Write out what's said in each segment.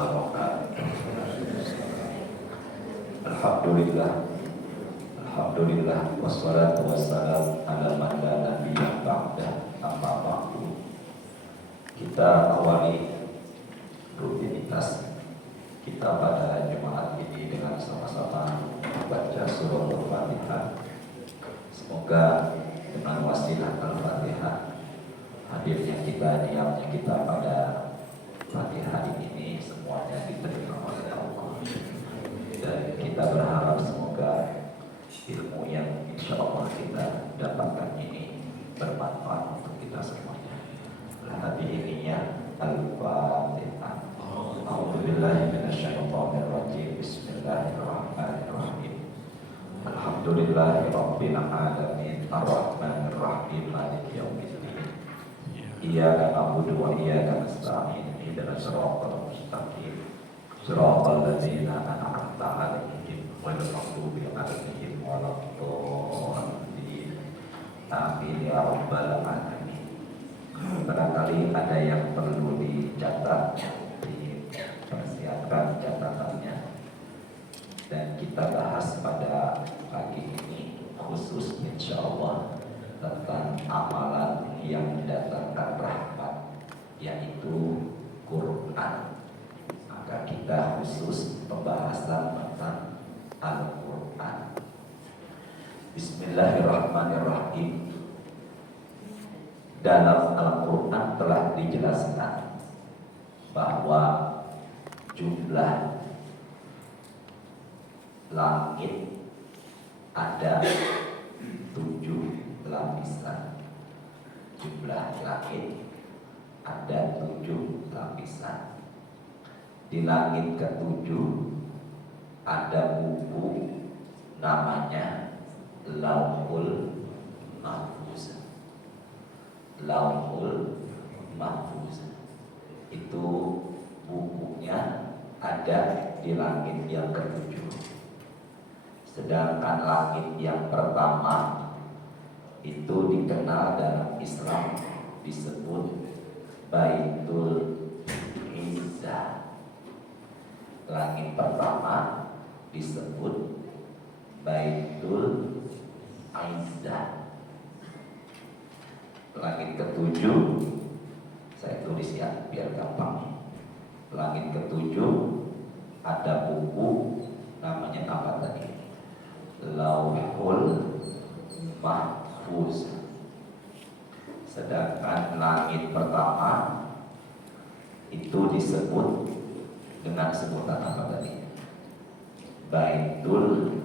wabarakatuh. Alhamdulillah, alhamdulillah, wassalatu wassalam ala man la nabiyya ba'da, amma ba'du. Kita awali rutinitas kita pada Jumat ini dengan sama-sama baca surah Al-Fatihah. Semoga dengan wasilah Al-Fatihah hadirnya kita, niatnya kita pada Fatihah ini semuanya diterima oleh Allah. Dan kita berharap semoga ilmu yang insya Allah kita dapatkan ini bermanfaat untuk kita semuanya. Hati ininya Al-Fatihah. A'udzubillahi minasyaitonirrajim. Bismillahirrahmanirrahim. Alhamdulillahirabbil alamin. Arrahmanirrahim. Maliki yaumiddin. Iyyaka na'budu wa iyyaka nasta'in. Ihdinas siratal mustaqim. Siratal ladzina an'amta 'alaihim ghairil maghdubi 'alaihim waladdallin. Amin ya rabbal alamin. Barangkali ada yang perlu dicatat, dipersiapkan catatannya, dan kita bahas pada pagi ini khusus insya Allah tentang amalan yang mendatangkan rahmat, yaitu Quran. Maka kita khusus pembahasan tentang Al-Quran. Bismillahirrahmanirrahim. Dalam Al-Quran telah dijelaskan bahwa jumlah langit ada 7 lapisan. Jumlah langit ada 7 lapisan. Di langit ke-7 ada buku namanya Lauhul Mahfuz. Lauhul Mahfuz itu bukunya ada di langit yang ke-7. Sedangkan langit yang pertama itu dikenal dalam Islam disebut Baitul Izzah. Langit pertama disebut Baitul Izzah. Langit ke-7 saya tulis ya biar gampang. Langit ke-7 ada buku namanya apa tadi? Lauhul Mahfuz. Sedangkan langit pertama itu disebut dengan sebutan apa tadi? Baitul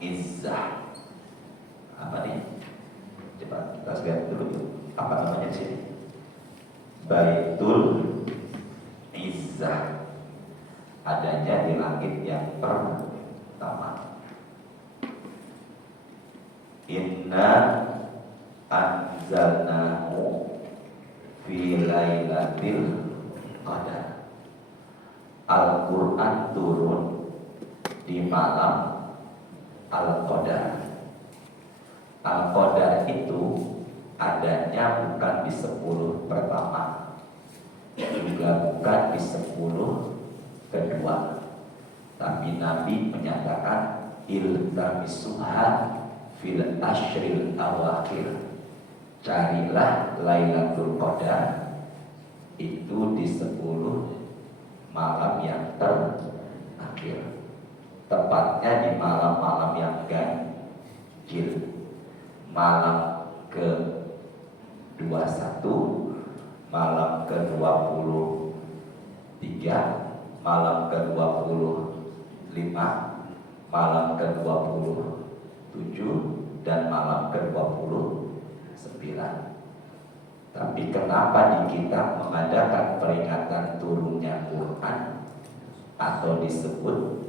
Izzah. Apa nih? Coba kita lihat dulu yuk. Apa namanya di sini? Baitul Izzah. Adanya di langit yang pertama. Inna anzalnahu fi lailatul qadar. Al-Quran turun di malam Al-Qadar. Al-Qadar itu adanya bukan di 10 pertama, juga bukan di 10 kedua, tapi Nabi menyatakan iltamisuha fil ashril awakhir. Carilah Lailatul Qadar itu di 10 malam yang terakhir, tepatnya di malam-malam yang ganjil. Malam ke-21, malam ke-23, malam ke-25, malam ke-27, dan malam ke-29. Tapi kenapa di kita mengadakan peringatan turunnya Quran atau disebut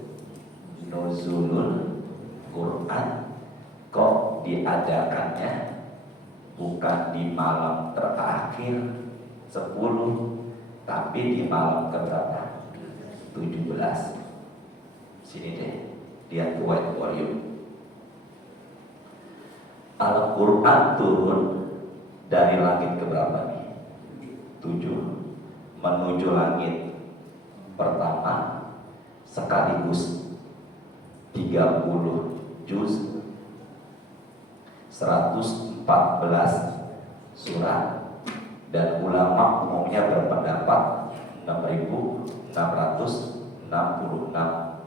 Nuzulul Quran? Kok diadakannya bukan di malam terakhir 10, tapi di malam keberapa? 17. Sini deh, lihat white volume. Al-Quran turun dari langit keberapa nih? 7 menuju langit pertama sekaligus 30 juz, 114 surat, dan ulama umumnya berpendapat 6.666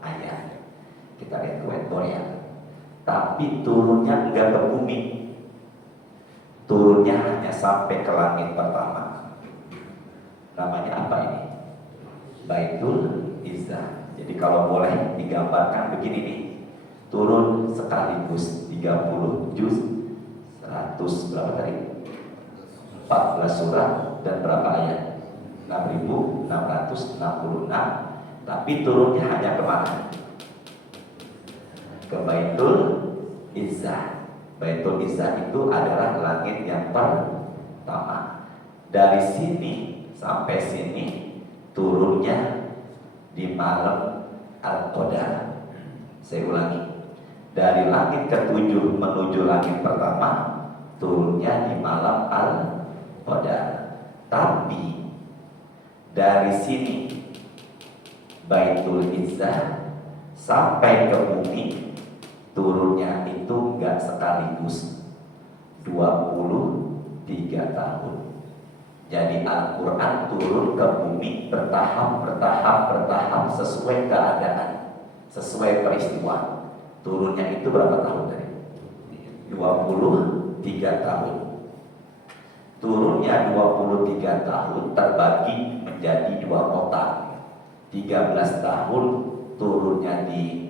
ayat. Kita lihat ke ya. Tapi turunnya enggak ke bumi, turunnya hanya sampai ke langit pertama. Namanya apa ini? Baitul Izzah. Jadi kalau boleh digambarkan begini nih, turun sekaligus 30 juz, 100 berapa tadi? 14 surat dan berapa ayat? 6.666. Tapi turunnya hanya kemana? Ke Baitul Izzah. Baitul Izzah itu adalah langit yang pertama. Dari sini sampai sini turunnya di malam Al-Qadar. Saya ulangi, dari langit ke-7 menuju langit pertama turunnya di malam Al-Qadar. Tapi dari sini Baitul Izzah sampai ke bumi turunnya itu enggak sekaligus, 23 tahun. Jadi Al-Quran turun ke bumi bertahap sesuai keadaan, sesuai peristiwa. Turunnya itu berapa tahun tadi? 23 tahun. Turunnya 23 tahun terbagi menjadi 2 kotak. 13 tahun turunnya di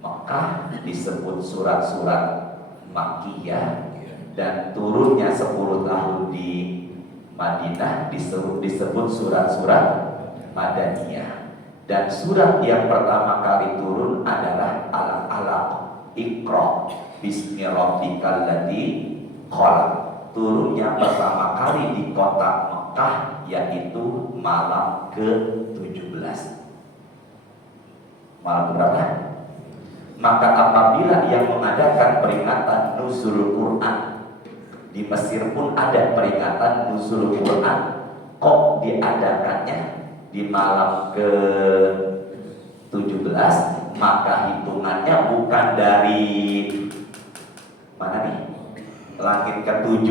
Mekah disebut surat-surat Makkiyah, dan turunnya 10 tahun di Madinah disebut surat-surat Madaniyah. Dan surat yang pertama kali turun adalah Al-Alaq, Iqra bismi rabbikal ladzi khalaq. Turunnya pertama kali di kota Mekah, yaitu malam ke-17. Malam berapa? Maka apabila yang mengadakan peringatan nuzul Quran, di Mesir pun ada peringatan nuzul Quran, kok diadakannya di malam ke-17? Maka hitungannya bukan dari mana nih? Langit ke-7,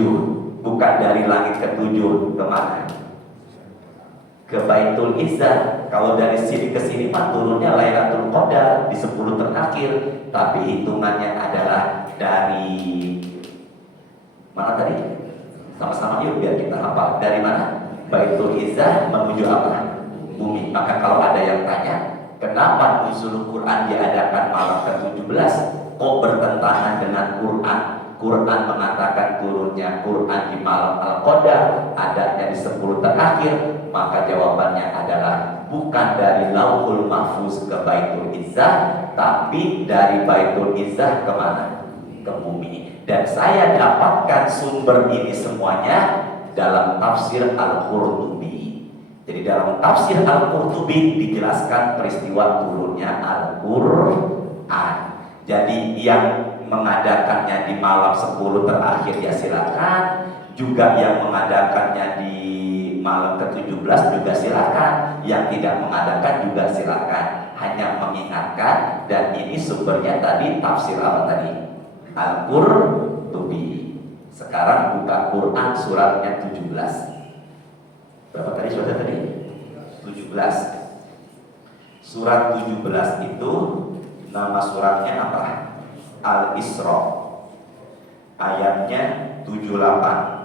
bukan dari langit ke-7 kemana? Ke Baitul Izzah. Kalau dari sini ke sini mah turunnya Lailatul Qadar di 10 terakhir, tapi hitungannya adalah dari mana tadi? Sama-sama yuk biar kita hafal. Dari mana? Baitul Izzah menuju apa? Bumi. Maka kalau ada yang tanya, kenapa nuzul Quran diadakan malam ke-17? Kok bertentangan dengan Quran? Quran mengatakan turunnya Quran di malam Al-Qadar, adanya di 10 terakhir. Maka jawabannya adalah bukan dari Lauhul Mahfuz ke Baitul Izzah, tapi dari Baitul Izzah kemana? Ke bumi. Dan saya dapatkan sumber ini semuanya dalam tafsir Al-Qurtubi. Jadi dalam tafsir Al-Qurtubi dijelaskan peristiwa turunnya Al-Quran. Jadi yang mengadakannya di malam 10 terakhir ya silakan, juga yang mengadakannya di malam ke-17 juga silakan, yang tidak mengadakan juga silakan. Hanya mengingatkan, dan ini sumbernya tadi tafsir apa tadi? Al-Qurtubi. Sekarang buka Quran suratnya 17. Berapa tadi suratnya tadi? 17. Surat 17 itu nama suratnya apa? Al-Isra. Ayatnya 78.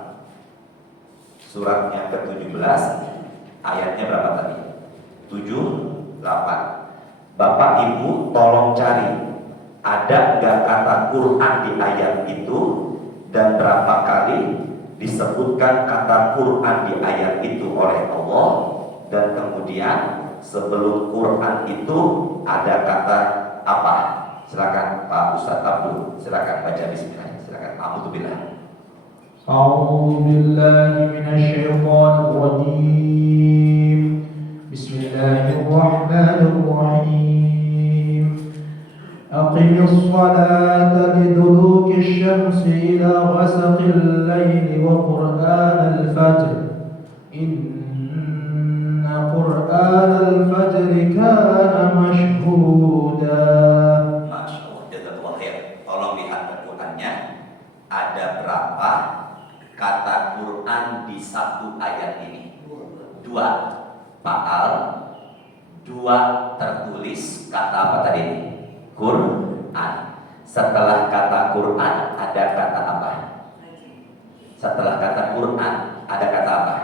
Suratnya ke-17, ayatnya berapa tadi? 78. Bapak Ibu tolong cari, ada nggak kata Quran di ayat itu, dan berapa kali disebutkan kata Quran di ayat itu oleh Allah, dan kemudian sebelum Quran itu ada kata apa? Silakan Pak Ustadz Abdul, silakan baca bismillah. Silakan. Alhamdulillah. أعوذ بالله من الشيطان الرجيم. بسم الله الرحمن الرحيم. أقم الصلاة لدلوك الشمس إلى غسق الليل وقرآن الفجر إن قرآن الفجر والفجر كان مشهودا. Masya Allah, jazakallah khair. Tolong lihat Al-Qur'annya. Ada berapa kata Quran di satu ayat ini? 2 faal, 2 tertulis. Kata apa tadi? Quran. Setelah kata Quran ada kata apa? Setelah kata Quran ada kata apa?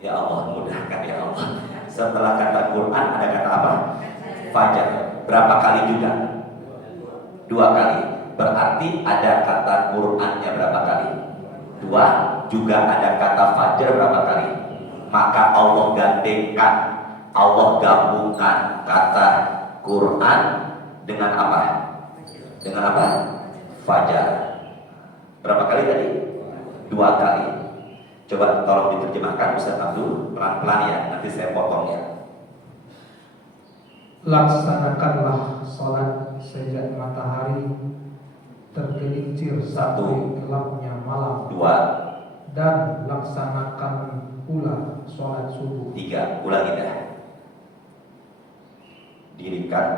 Ya Allah, mudahkan ya Allah. Setelah kata Quran ada kata apa? Fajar. Berapa kali juga? 2 kali. Berarti ada kata Qurannya berapa kali? 2. Juga ada kata fajar berapa kali? Maka Allah gandengkan, Allah gabungkan kata Quran dengan apa? Dengan apa? Fajar. Berapa kali tadi? 2 kali. Coba tolong diterjemahkan Ustaz Abdul, pelan-pelan ya, nanti saya potong ya. Laksanakanlah sholat sejak matahari tergelincir sampai gelapnya malam. 2. Dan laksanakan pula sholat subuh. 3. Ulangi dah. Dirikan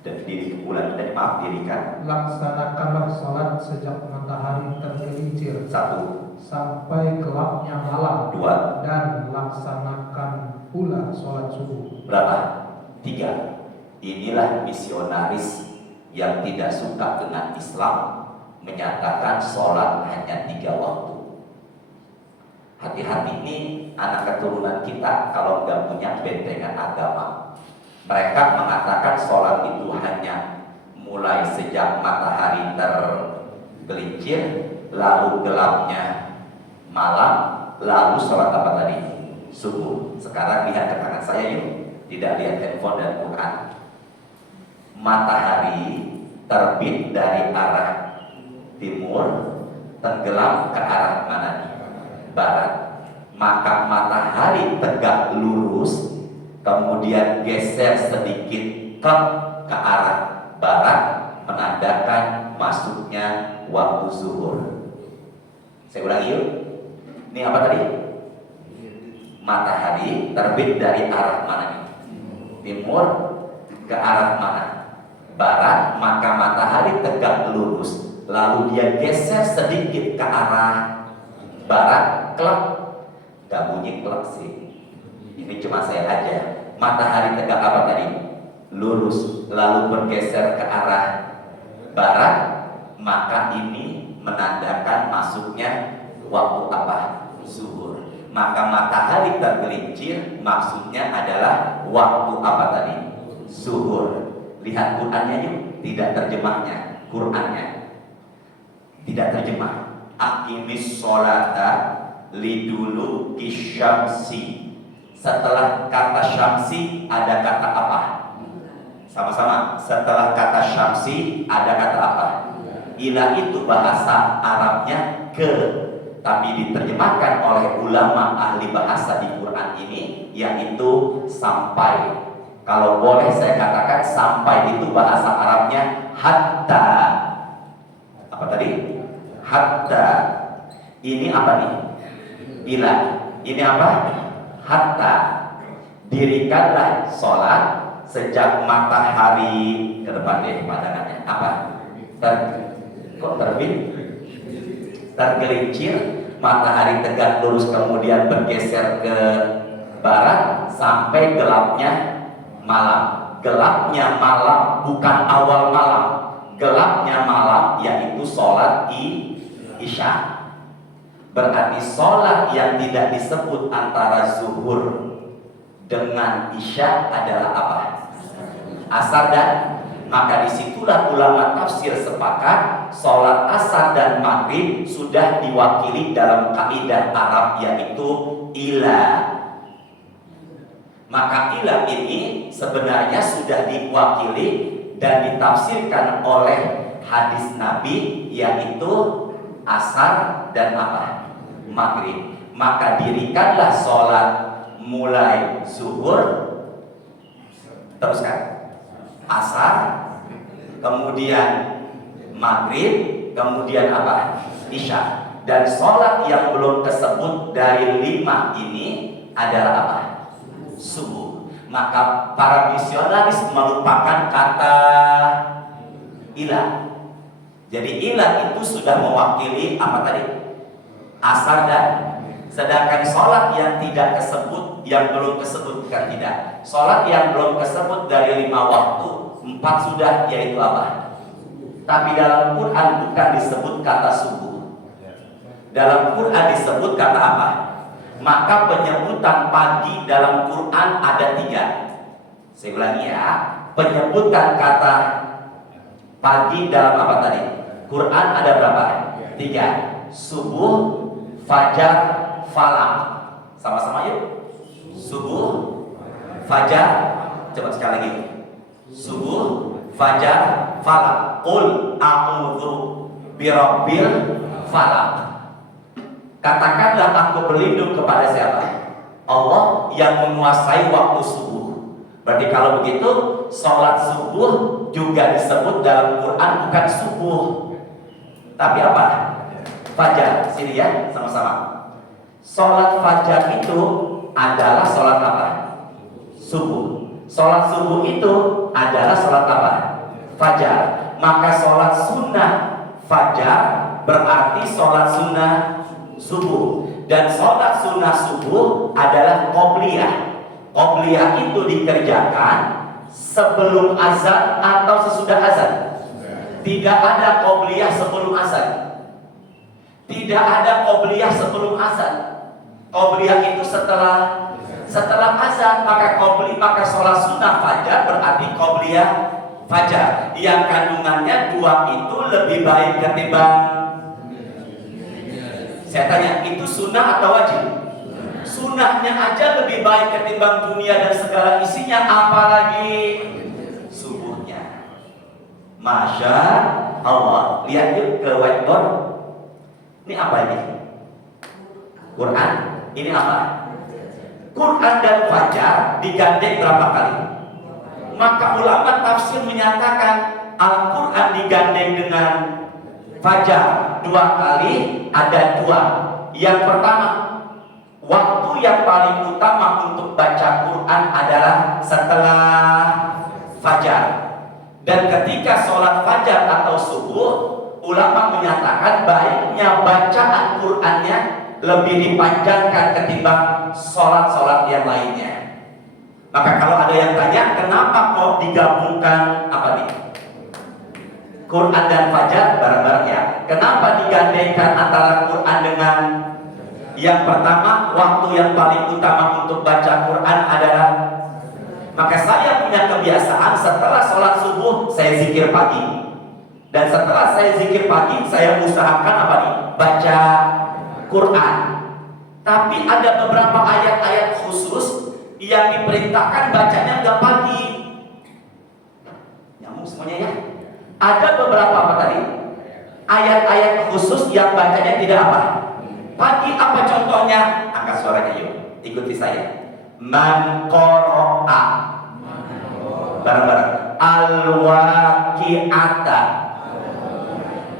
dan ulangi tadi, maaf, dirikan. Laksanakanlah sholat sejak matahari tergelincir 1. sampai gelapnya malam. 2. Dan laksanakan pula sholat subuh. Berapa? 3. Inilah misionaris yang tidak suka dengan Islam, menyatakan sholat hanya 3 waktu. Hati-hati nih anak keturunan kita kalau nggak punya bentengan agama. Mereka mengatakan sholat itu hanya mulai sejak matahari tergelincir, lalu gelapnya malam, lalu sholat apa tadi? Subuh. Sekarang lihat ke tangan saya yuk, tidak lihat handphone dan Quran. Matahari terbit dari arah timur, tenggelam ke arah mana nih? Barat. Maka matahari tegak lurus, kemudian geser sedikit ke arah barat, menandakan masuknya waktu zuhur. Saya ulangi yuk. Ini apa tadi? Matahari terbit dari arah mana nih? Timur ke arah mana? Barat. Maka matahari tegak lurus, lalu dia geser sedikit ke arah barat. Klep. Gak bunyi klep sih. Ini cuma saya aja. Matahari tegak apa tadi? Lurus, lalu bergeser ke arah barat. Maka ini menandakan masuknya waktu apa? Zuhur. Maka matahari tergelincir maksudnya adalah waktu apa tadi? Zuhur. Lihat Qurannya yuk, tidak terjemahnya. Qurannya tidak terjemah. Aqimis sholata lidulu kisyamsi. Setelah kata syamsi ada kata apa? Sama-sama. Setelah kata syamsi ada kata apa? Ila itu bahasa Arabnya ke, tapi diterjemahkan oleh ulama ahli bahasa di Quran ini yaitu sampai. Kalau boleh saya katakan sampai itu bahasa Arabnya hatta. Apa tadi? Hatta. Ini apa nih? Ila. Ini apa? Hatta. Dirikanlah sholat sejak matahari ke depan deh pandangannya. Apa? Kok terbit? Tergelincir, matahari tegak lurus kemudian bergeser ke barat sampai gelapnya malam. Gelapnya malam bukan awal malam. Gelapnya malam yaitu sholat isya. Berarti sholat yang tidak disebut antara zuhur dengan isya adalah apa? Asar. Dan maka disitulah ulama tafsir sepakat sholat asar dan maghrib sudah diwakili dalam kaidah Arab yaitu ila. Maka ila ini sebenarnya sudah diwakili dan ditafsirkan oleh hadis Nabi yaitu asar dan apa? Maghrib. Maka dirikanlah sholat mulai zuhur, teruskan asar, kemudian maghrib, kemudian apa? Isya. Dan sholat yang belum tersebut dari 5 ini adalah apa? Subuh. Maka para misionaris melupakan kata ilah. Jadi ilah itu sudah mewakili apa tadi? Asar dan sedangkan sholat yang tidak kesebut, yang belum kesebut kan tidak. Sholat yang belum kesebut dari 5 waktu, 4 sudah, yaitu apa? Tapi dalam Quran bukan disebut kata subuh. Dalam Quran disebut kata apa? Maka penyebutan pagi dalam Quran ada 3. Saya ulangi ya, penyebutan kata pagi dalam apa tadi? Quran ada berapa? 3. Subuh, fajar, falak. Sama-sama yuk. Subuh, fajar. Coba sekali lagi. Subuh, fajar, falak. Qul a'udzu birabbil falak. Katakanlah aku berlindung kepada siapa? Allah yang menguasai waktu subuh. Berarti kalau begitu, sholat subuh juga disebut dalam Quran bukan subuh, tapi apa? Fajar. Sini ya, sama-sama. Sholat fajar itu adalah sholat apa? Subuh. Sholat subuh itu adalah sholat apa? Fajar. Maka sholat sunnah fajar berarti sholat sunnah subuh. Dan sholat sunnah subuh adalah qobliyah. Qobliyah itu dikerjakan sebelum azan atau sesudah azan. Tidak ada qobliyah sebelum azan. Tidak ada qobliyah sebelum azan. Qobliyah itu setelah azan. Maka sholat sunnah fajar berarti qobliyah fajar. Yang kandungannya 2 itu lebih baik ketimbang. Saya tanya, itu sunnah atau wajib? Sunnahnya aja lebih baik ketimbang dunia dan segala isinya, apalagi subuhnya. Masya Allah. Lihat yuk ke whiteboard. Ini apa ini? Quran. Ini apa? Quran dan fajar digandeng berapa kali? Maka ulama tafsir menyatakan Al-Quran digandeng dengan fajar 2 kali, ada 2. Yang pertama, waktu yang paling utama untuk baca Quran adalah setelah fajar. Dan ketika sholat fajar atau subuh, ulama menyatakan baiknya bacaan Qurannya lebih dipanjangkan ketimbang sholat-sholat yang lainnya. Maka kalau ada yang tanya, kenapa kok digabungkan apa nih? Quran dan fajar bareng-bareng ya. Kenapa digandengkan antara Quran dengan yang pertama? Waktu yang paling utama untuk baca Quran adalah. Maka saya punya kebiasaan setelah sholat subuh saya zikir pagi. Dan setelah saya zikir pagi saya usahakan apa nih? Baca Quran. Tapi ada beberapa ayat-ayat khusus yang diperintahkan bacanya nggak pagi. Nyambung semuanya ya. Ada beberapa apa tadi? Ayat-ayat khusus yang bacanya tidak apa? Pagi. Apa contohnya? Angkat suaranya yuk. Ikuti saya. Man qara'a. Bareng-bareng. Al-waqi'ata.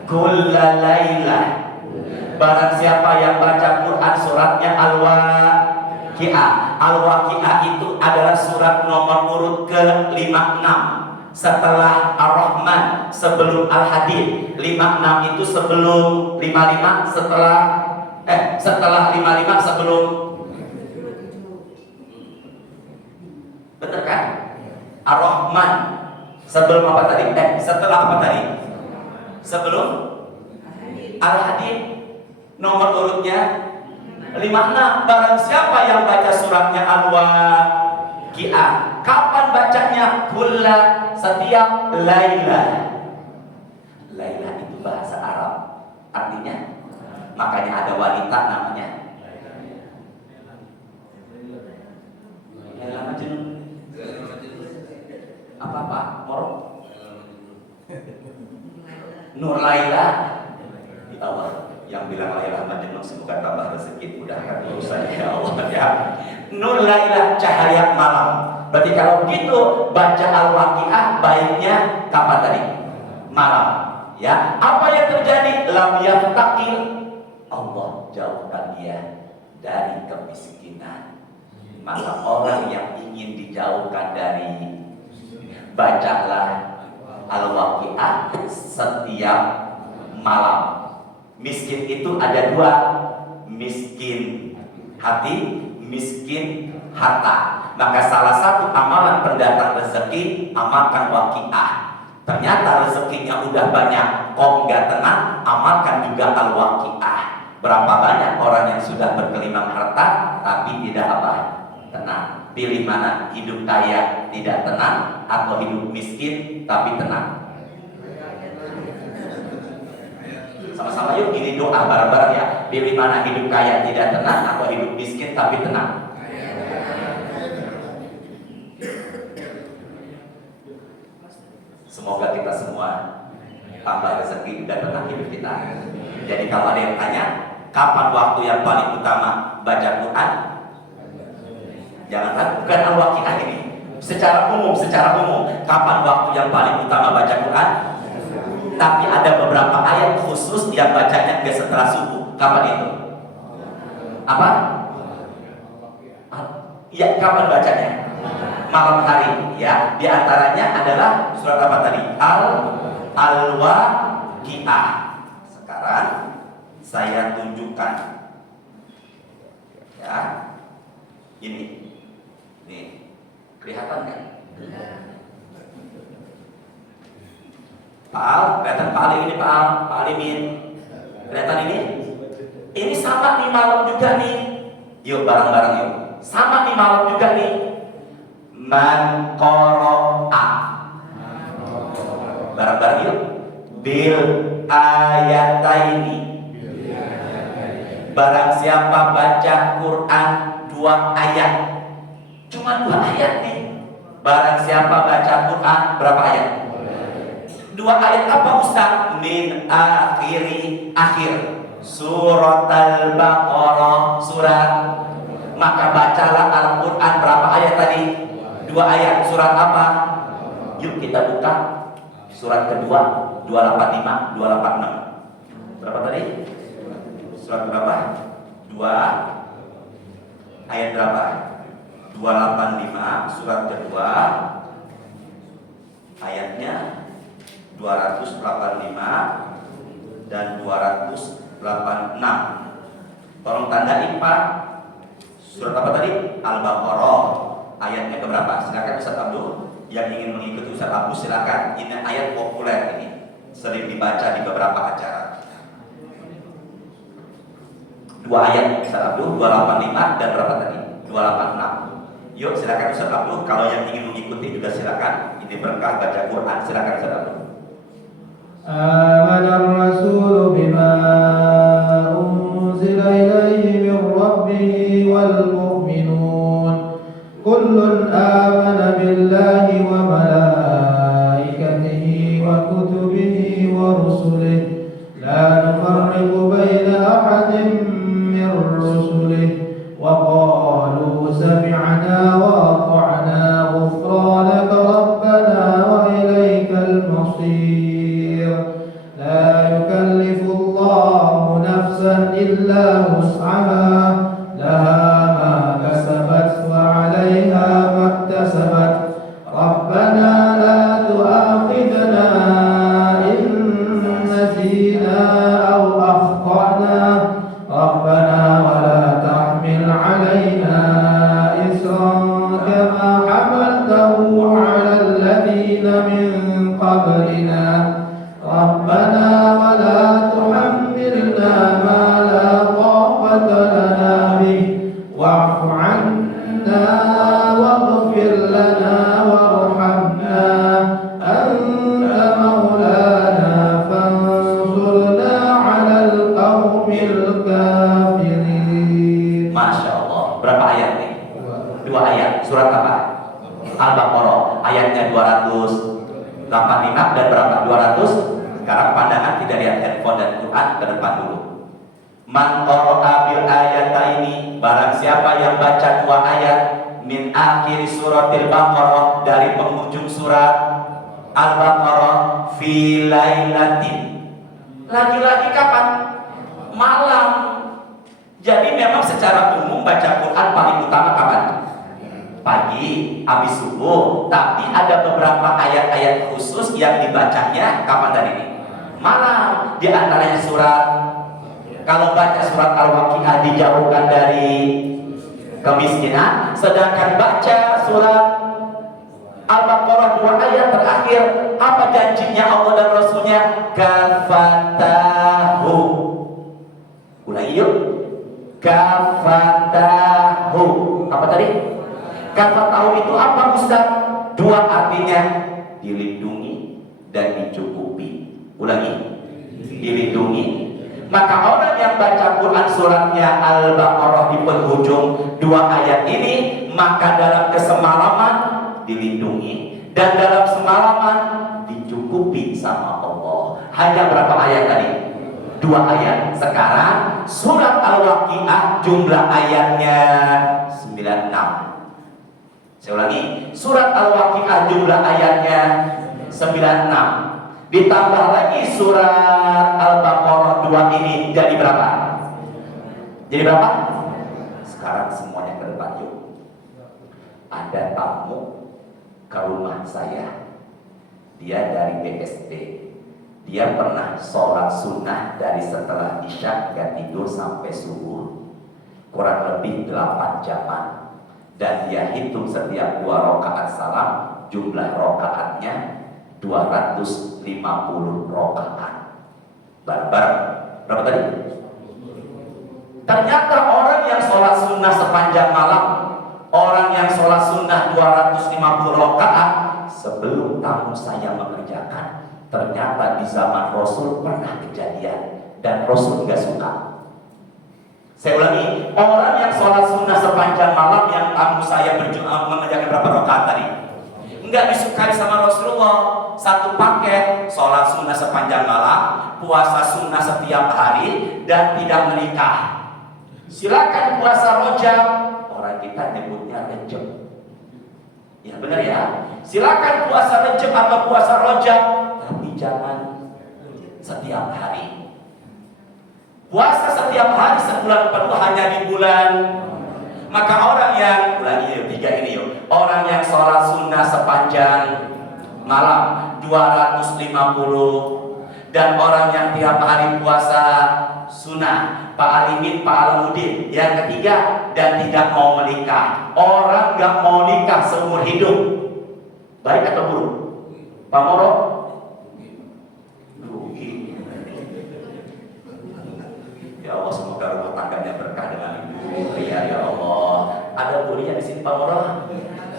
Kulla laylah. Barang siapa yang baca Quran suratnya Al-Waqi'ah. Al-Waqi'ah itu adalah surat nomor urut ke-56 setelah Ar-Rahman, sebelum Al-Hadid. 56 itu sebelum 55, setelah 55 sebelum. Betul kan? Ar-Rahman sebelum apa tadi? Setelah apa tadi? Sebelum Al-Hadid. Nomor urutnya 56. Barang siapa yang baca suratnya Al-Waqi'ah, kapan bacanya? Kulla, setiap laylah. Laylah itu bahasa Arab, artinya makanya ada wanita namanya Laila Majnun. Apa Moro? Nur Laila di awal. Yang bilang Laila Majnun semoga tambah rezeki, mudahkan urusannya ya Allah ya. Nur Laila, cahaya malam. Berarti kalau begitu baca Al-Waqi'ah baiknya kapan tadi? Malam. Ya, apa yang terjadi? Lam yaftaqil. Allah jauhkan dia dari kemiskinan. Maka orang yang ingin dijauhkan dari, bacalah Al-Waqiah setiap malam. Miskin itu ada dua, miskin hati, miskin harta. Maka salah satu amalan pendatang rezeki, amalkan Waqiah. Ternyata rezekinya udah banyak, kok nggak tenang, amalkan juga Al-Waqiah. Berapa banyak orang yang sudah berkelimang harta tapi tidak apa? Tenang. Pilih mana? Hidup kaya tidak tenang atau hidup miskin tapi tenang? Sama-sama yuk, ini doa bareng-bareng ya. Pilih mana? Hidup kaya tidak tenang atau hidup miskin tapi tenang? Semoga kita semua tambah rezeki dan tenang hidup kita. Jadi kalau ada yang tanya, kapan waktu yang paling utama baca Quran? Jangan ragu, bukan Al-Waqiah ini. Secara umum, kapan waktu yang paling utama baca Quran? Tapi ada beberapa ayat khusus yang bacanya nggak setelah subuh. Kapan itu? Apa? Ya, kapan bacanya? Malam hari. Ya, di antaranya adalah surat apa tadi? Al-Waqiah. Sekarang saya tunjukkan. Ya, ini. Nih, kelihatan kan? Pak Al, kelihatan Pak Ali ini, Pak Alimin. Kelihatan ini? Ini sama nih malam juga nih. Yuk bareng-bareng yuk. Sama nih malam juga nih. Man qara'a. Bareng-bareng yuk. Bil ayataini. Barang siapa baca Quran 2 ayat. Cuma 2 ayat nih. Barang siapa baca Quran berapa ayat? 2 ayat apa Ustaz? Min akhir surat Al-Baqarah surat. Maka bacalah Al-Quran berapa ayat tadi? 2 ayat. Surat apa? Yuk kita buka surat kedua, 285, 286. Berapa tadi? Surat berapa? 2 ayat berapa? 285, surat kedua, ayatnya 285 dan 286. Tolong tandain Pak. Surat apa tadi? Al-Baqarah. Ayatnya keberapa? Silakan Ustaz Abdul. Yang ingin mengikuti Ustaz Abdul silakan. Ini ayat populer ini, sering dibaca di beberapa acara. 2 ayat Ustaz Abdul, 285 dan berapa tadi? 286. Yuk silakan Ustaz Abdul. Kalau yang ingin mengikuti juga silakan. Ini berkah baca Quran. Silakan Ustaz Abdul. آمن الرسول بما أنزل إليه من ربه والمؤمنون كل آمن بالله وملائكته وكتبه ورسله لا نفرق بين أحد من رسله وقالوا سمعنا وأطعنا غفرانك ربنا وإليك المصير لا يكلف الله نفسا إلا وسعها لها ما كسبت وعليها ما اكتسبت ربنا لا تؤاخذنا إن نسينا أو أخطأنا ربنا ولا تحمل علينا إصرا كما حملته على الذين من قبلنا ربنا ولا تحملنا ما لا طاقة لنا به واعف عنا واغفر لنا وارحمنا أنت مولانا فانصرنا على القوم الكافرين. Masya Allah. Berapa ayat nih? 2 ayat. Surat apa? Al-Baqarah. Ayatnya 285 dan berapa? 200. Sekarang pandangan tidak lihat handphone dan Quran, ke depan dulu. Man qara'a bil ayataini, barang siapa yang baca 2 ayat min akhir suratil Baqarah, dari penghujung surat Al-Baqarah, fi lailatin. Lagi-lagi kapan? Malam. Jadi memang secara umum baca Quran paling utama kapan? tapi ada beberapa ayat-ayat khusus yang dibacanya kapan tadi ini? Malam. Di antaranya surat, kalau baca surat Al-Waqiah dijauhkan dari kemiskinan, sedangkan baca surat Al-Baqarah 2 ayat terakhir, apa janjinya Allah dan Rasulnya? Kafatahu. Ulangi yuk. Kafatahu. Apa tadi? Kafatahu itu apa Ustaz? 2 artinya, dilindungi dan dicukupi. Ulangi. Dilindungi. Maka orang yang baca Quran suratnya Al-Baqarah di penghujung 2 ayat ini, maka dalam kesemalaman dilindungi dan dalam semalaman dicukupi sama Allah. Hanya berapa ayat tadi? 2 ayat. Sekarang surat Al-Waqiah jumlah ayatnya 96. Saya ulangi, surat Al-Waqiah jumlah ayatnya 96. Ditambah lagi surat Al-Baqarah 2 ini jadi berapa? Jadi berapa? Sekarang semuanya ke depan yuk. Ada tamu ke rumah saya, dia dari BSD, dia pernah sholat sunnah dari setelah isya hingga tidur sampai subuh, kurang lebih 8 jaman, dan dia hitung setiap 2 rakaat salam, jumlah rakaatnya 250 rakaat. Bareng-bareng berapa tadi? Ternyata orang yang sholat sunnah sepanjang malam, orang yang sholat sunnah 250 rakaat, sebelum tamu saya mengerjakan, ternyata di zaman Rasul pernah kejadian dan Rasul juga suka. Saya ulangi, orang yang sholat sunnah sepanjang malam yang tamu saya mengerjakan berapa rakaat tadi? Enggak disukai sama Rasulullah. Satu paket, sholat sunnah sepanjang malam, puasa sunnah setiap hari, dan tidak menikah. Silakan puasa Rajab, orang kita nyebutnya Rejab. Ya benar ya. Silakan puasa Rejab atau puasa Rajab, tapi jangan setiap hari. Puasa setiap hari sebulan penuh hanya di bulan. Maka orang yang, ulangi yuk, 3 ini yuk. Orang yang sholat sunnah sepanjang malam 250, dan orang yang tiap hari puasa sunnah, Pak Alimin, Pak Alamudin. Yang ketiga, dan tidak mau menikah. Orang gak mau nikah seumur hidup, baik atau buruk? Pak Moro? Rugi. Ya Allah, semoga rumah tangganya berkah dengan ibu pria, ya Allah. Ada burunya di sini Pak Moro?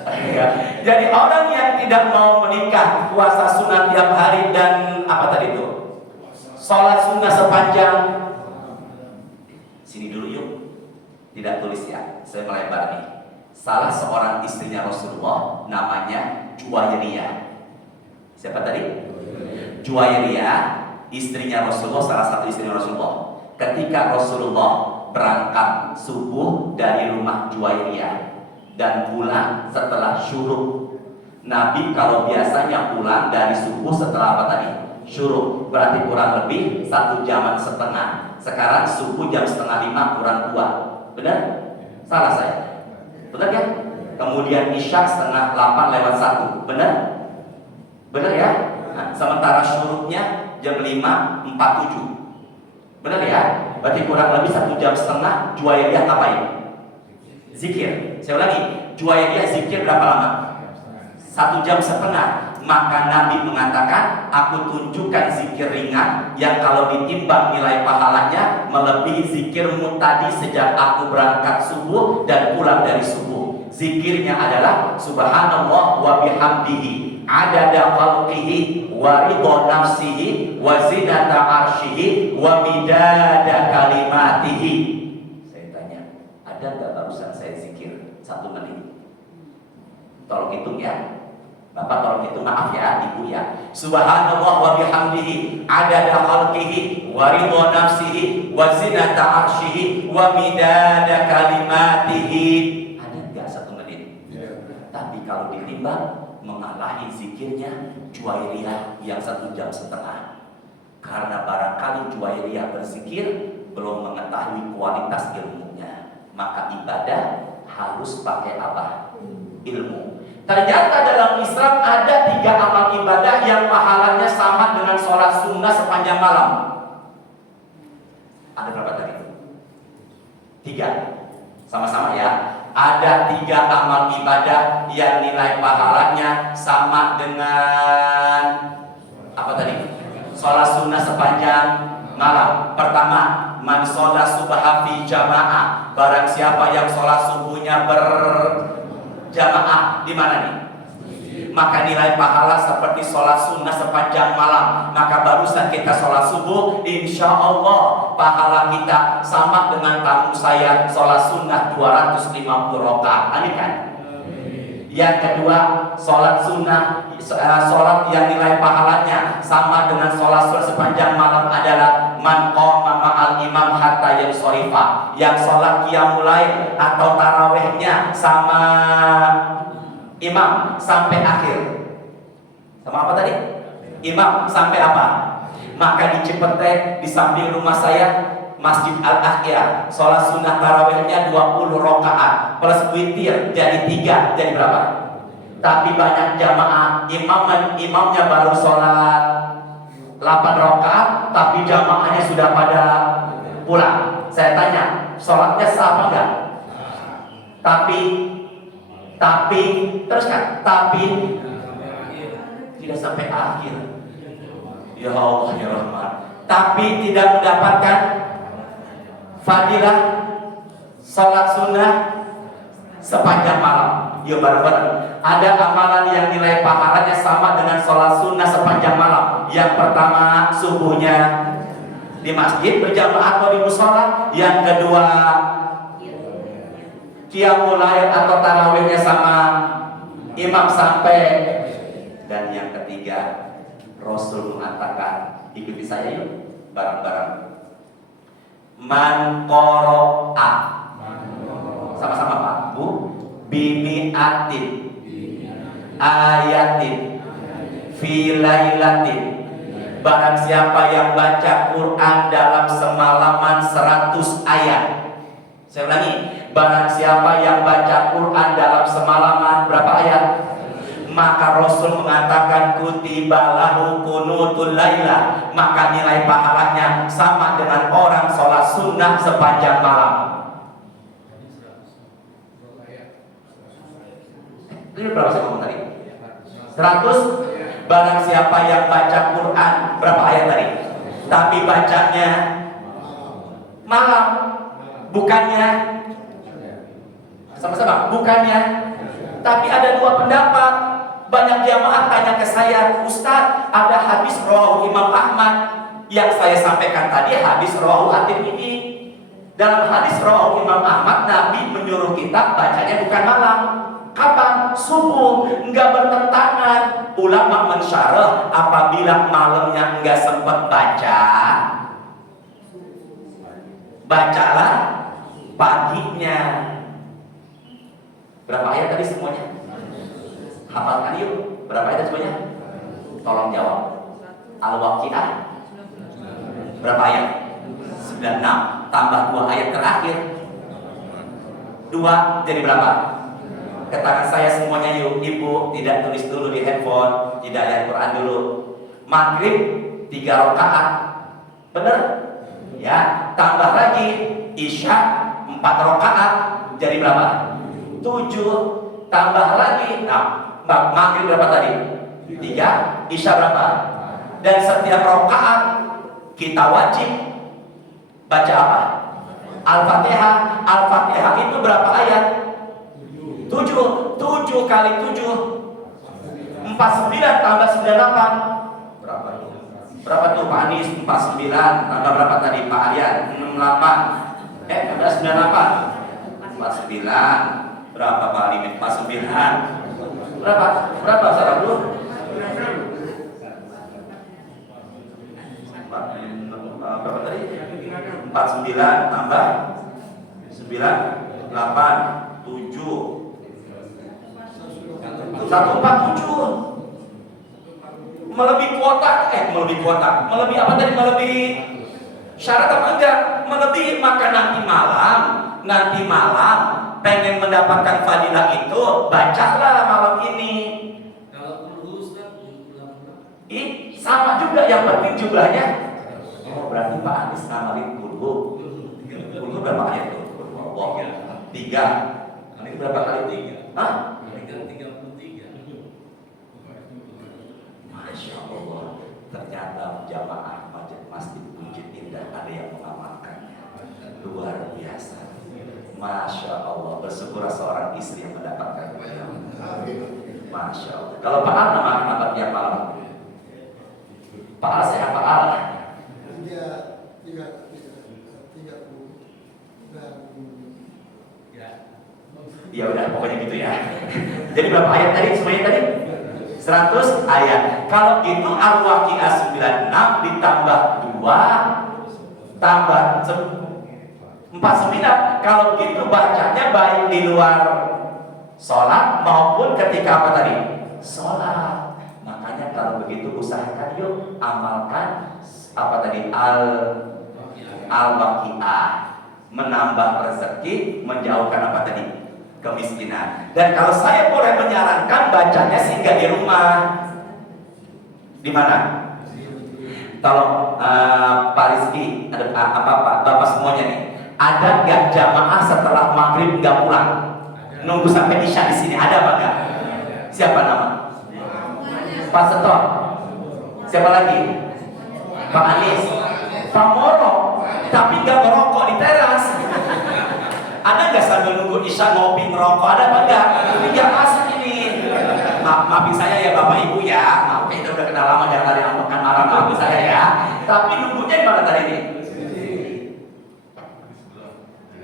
Ya. Jadi orang yang tidak mau menikah, puasa sunnah tiap hari, dan apa tadi itu? Sholat sunnah sepanjang. Sini dulu yuk. Tidak tulis ya, saya melebar nih. Salah seorang istrinya Rasulullah namanya Juwairiyah. Siapa tadi? Juwairiyah, istrinya Rasulullah, salah satu istrinya Rasulullah. Ketika Rasulullah berangkat subuh dari rumah Juwairiyah dan pulang setelah syuruk. Nabi kalau biasanya pulang dari subuh setelah apa tadi? Syuruk. Berarti kurang lebih 1,5 jam. Sekarang subuh jam 4:30 kurang 2. Benar? Salah saya? Benar ya? Kemudian isya 7:08 lewat 1. Benar? Benar ya? Nah, sementara syuruknya jam 5:47. Benar ya? Berarti kurang lebih 1,5 jam. Juwairiyah ngapain? Zikir. Saya ulangi, Juwairiyah zikir berapa lama? 1,5 jam. Maka Nabi mengatakan, aku tunjukkan zikir ringan yang kalau ditimbang nilai pahalanya melebihi zikirmu tadi sejak aku berangkat subuh dan pulang dari subuh. Zikirnya adalah subhanallah wa bihamdihi adada khalqihi wa ridha nafsihi wa zinata arsyihi wa midada kalimatihi. Saya tanya, ada nggak barusan saya zikir 1 menit? Tolong hitung ya. Bapak tolong hitung, maaf ya ibu ya. Subhanallah wa bihamdihi adada khalqihi wa ridha nafsihi wa zinata arsyihi wa midada kalimatihi. Ada nggak 1 menit? Tapi kalau ditimbang mengalahi zikirnya Juwairiyah yang 1,5 jam. Karena barangkali Juwairiyah berzikir belum mengetahui kualitas ilmunya. Maka ibadah harus pakai apa? Ilmu. Ternyata dalam Islam ada 3 amal ibadah yang pahalanya sama dengan sholat sunnah sepanjang malam. Ada berapa tadi? 3. Sama-sama ya. Ada 3 amal ibadah yang nilai pahalanya sama dengan apa tadi? Sholat sunnah sepanjang malam. Pertama, man sholat subha fi jamaah. Barang siapa yang sholat subuhnya berjamaah di mana nih? Maka nilai pahala seperti sholat sunnah sepanjang malam. Maka barusan kita sholat subuh, insya Allah pahala kita sama dengan tamu saya sholat sunnah 250 rakaat. Amin kan? Yang kedua, sholat sunnah, sholat yang nilai pahalanya sama dengan sholat sunnah sepanjang malam adalah man qama ma'al imam hatta yansorifa, yang sholat qiyamul lail atau tarawehnya sama imam sampai akhir. Sama apa tadi? Imam sampai apa? Maka di Cipete, di samping rumah saya, Masjid Al-Ahya, sholat sunnah tarawihnya 20 rakaat plus witir jadi 3, jadi berapa? Tapi banyak jamaah imamnya baru sholat 8 rakaat, tapi jamaahnya sudah pada pulang. Saya tanya, sholatnya sah apa enggak? Tapi teruskan, tapi tidak sampai akhir. Ya Allah ya Rahman. Tapi tidak mendapatkan fadilah sholat sunnah sepanjang malam. Ya bareng-bareng. Ada amalan yang nilai pahalanya sama dengan sholat sunnah sepanjang malam. Yang pertama, subuhnya di masjid berjamaah atau di musola. Yang kedua, qiyamul lail atau tarawihnya sama imam sampai. Dan yang ketiga, Rasul mengatakan, ikuti saya yuk bareng-bareng. Man qara'a, sama-sama Pak Bu, bimi'atin ayatin fi lailatin. Barang siapa yang baca Quran dalam semalaman 100 ayat. Saya ulangi, barang siapa yang baca Quran dalam semalaman berapa ayat? Maka Rasul mengatakan kutiba lahu kunutul laila, maka nilai pahalanya sama dengan orang sholat sunnah sepanjang malam. Ini berapa saya ngomong tadi? 100. Barang siapa yang baca Quran berapa ayat tadi? Tapi bacanya malam, bukannya sama-sama, bukannya. Tapi ada 2 pendapat. Banyak jamaah tanya ke saya, Ustaz, ada hadis rawahu Imam Ahmad. Yang saya sampaikan tadi hadis rawahu At-Tirmidzi. Dalam hadis rawahu Imam Ahmad, Nabi menyuruh kita bacanya bukan malam. Kapan? Subuh. Enggak bertentangan. Ulama mensyarah apabila malamnya enggak sempat baca, bacalah paginya. Berapa ayat tadi semuanya? Hafalkan yuk. Berapa ayat semuanya? Tolong jawab. Al-Waqiah berapa ayat? 96. Tambah 2 ayat terakhir 2 jadi berapa? Katakan saya semuanya yuk. Ibu tidak tulis dulu di handphone, tidak lihat Quran dulu. Maghrib 3 rakaat, bener? Ya, tambah lagi Isya 4 rakaat jadi berapa? 7. Tambah lagi, nah maghrib berapa tadi? 3. Isya berapa? Dan setiap rakaat kita wajib baca apa? Al-Fatihah. Al-Fatihah itu berapa ayat? 7. 7 kali 7 49 tambah 98 berapa tuh? Berapa tuh Pak Anies? 49 tambah berapa tadi Pak Aryan? 68 tambah 98 49 berapa Pak Limit? 49 berapa saudara dulu? Berapa tadi? 49 tambah 9 8 7 147 melebihi kuota, melebihi apa tadi? Melebihi syarat apa enggak? Melebihi, maka nanti malam nanti malam pengen mendapatkan fadilah itu, bacalah malam ini. Kalau kulhu Ustaz, Sama juga, yang penting jumlahnya. Oh, berarti Pak Anies ngamalin kulhu. Kulhu berapa ayat tuh? Oh, 3. Ini berapa kali 3? Hah? 33. Masya Allah, ternyata jamaah Masjid Bukit Indah ada yang mengamalkannya. Luar biasa. Masya Allah, bersyukur seorang istri yang mendapatkan Masya Allah. Kalau Pak Al nama apa tiap malam? Pak Al sehat Pak Al? 30 dan Ya udah, pokoknya gitu ya. Jadi berapa ayat tadi? Semuanya tadi? 100 ayat. Kalau gitu Al-Waqiah 96 ditambah 2 tambah 49. Kalau gitu bacanya baik di luar sholat maupun ketika apa tadi? Sholat. Makanya kalau begitu usahakan yuk amalkan apa tadi? Al-Waqiah, menambah rezeki, menjauhkan apa tadi? Kemiskinan. Dan kalau saya boleh menyarankan, bacanya singgah di rumah. Di mana? Tolong Pak Rizky, ada apa Bapak semuanya nih, ada nggak jamaah setelah maghrib nggak pulang? Nunggu sampai isya di sini, ada apa nggak? Siapa nama? Pak Setor. Siapa lagi? Pak Anies. Pak Moro. Tapi nggak ngerokok di teras. Ada nggak sambil nunggu isya ngopi ngerokok? Ada apa enggak? Ini nggak asik ini. Maafin saya ya Bapak Ibu ya. Maaf, kita udah kenal lama, jangan ada yang makan marah, maafin saya ya. Tapi nunggunya di mana tadi ini?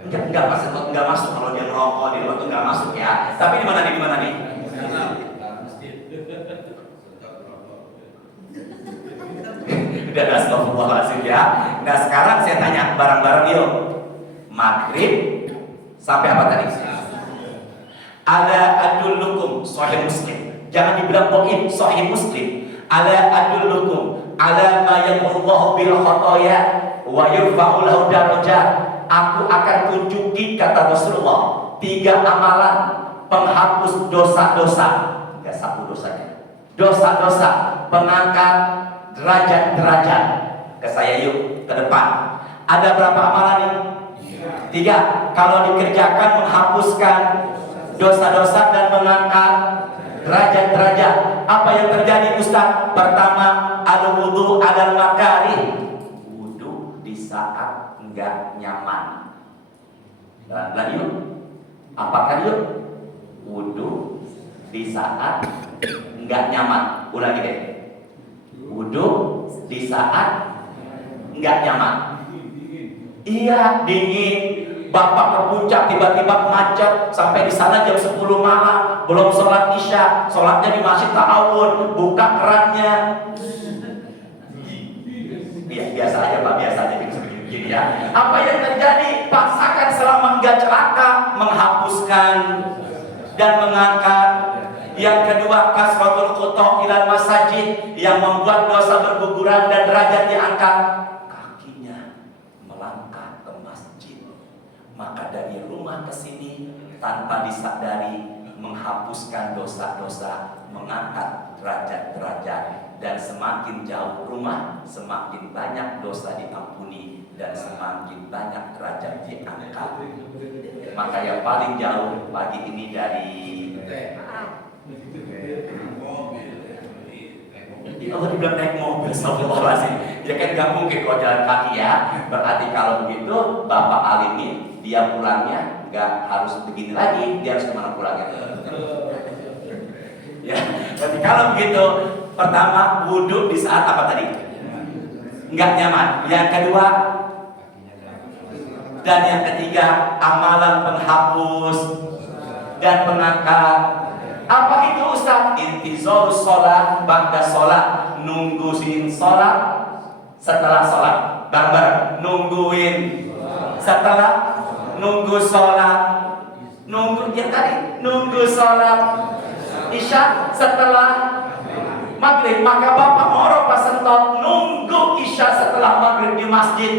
Enggak pas enggak masuk kalau dia ngerokok di luar tuh enggak masuk ya. Tapi di mana nih? Di mana nih? Udah astagfirullahaladzim ya. Nah sekarang saya tanya bareng-bareng yuk. Maghrib sampai apa tadi? Ada adullukum Sahih Muslim. Jangan dibilang dhaif, Sahih Muslim. Ala adullukum ala ma yamhullahu bil khotoya wa yurfa'u lahu darajat. Aku akan tunjuki, kata Rasulullah, 3 amalan penghapus dosa-dosa. Enggak 1 dosanya. Dosa-dosa, pengangkat derajat-derajat. Ke saya yuk, ke depan. Ada berapa amalan ini? 3. Kalau dikerjakan menghapuskan dosa-dosa dan mengangkat derajat-derajat. Apa yang terjadi Ustaz? Pertama, al-wudu adal makari. Wudu di saat enggak nyaman. Pelan-pelan yuk. Apakan yuk? Wudu di saat enggak nyaman. Ulangi deh. Wudu di saat enggak nyaman. Iya, dingin. Bapak ke puncak tiba-tiba macet sampai di sana jam 10 malam, belum sholat isya, sholatnya di masjid ta'awun, buka kerannya. Iya, biasa aja Pak, biasa aja begini ya. Apa yang terjadi? Paksakan selama enggak celaka, menghapuskan dan mengangkat. Yang kedua, kasratul khuta ilal masajid, yang membuat dosa berguguran dan derajat diangkat. Maka dari rumah ke sini tanpa disadari menghapuskan dosa-dosa, mengangkat derajat-derajat, dan semakin jauh rumah semakin banyak dosa diampuni dan semakin banyak derajat diangkat. Maka yang paling jauh pagi ini dari Allah dibilang naik mobil, astagfirullahaladzim. Ya kan gak mungkin kalau jalan kaki ya. Berarti kalau begitu Bapak alimin, dia pulangnya gak harus begini lagi, dia harus kemana pulangnya? Ya, berarti kalau begitu, pertama wudhu di saat apa tadi? Nggak nyaman. Yang kedua dan yang ketiga, amalan penghapus dan pengangkat. Apa itu Ustaz? Intizar sholat, ba'da sholat, nungguin sholat setelah sholat. Bareng-bareng, nungguin setelah, nunggu sholat, nunggu yang tadi, nunggu sholat isya setelah maghrib. Maka Bapak Moro Pak Sentot nunggu isya setelah maghrib di masjid.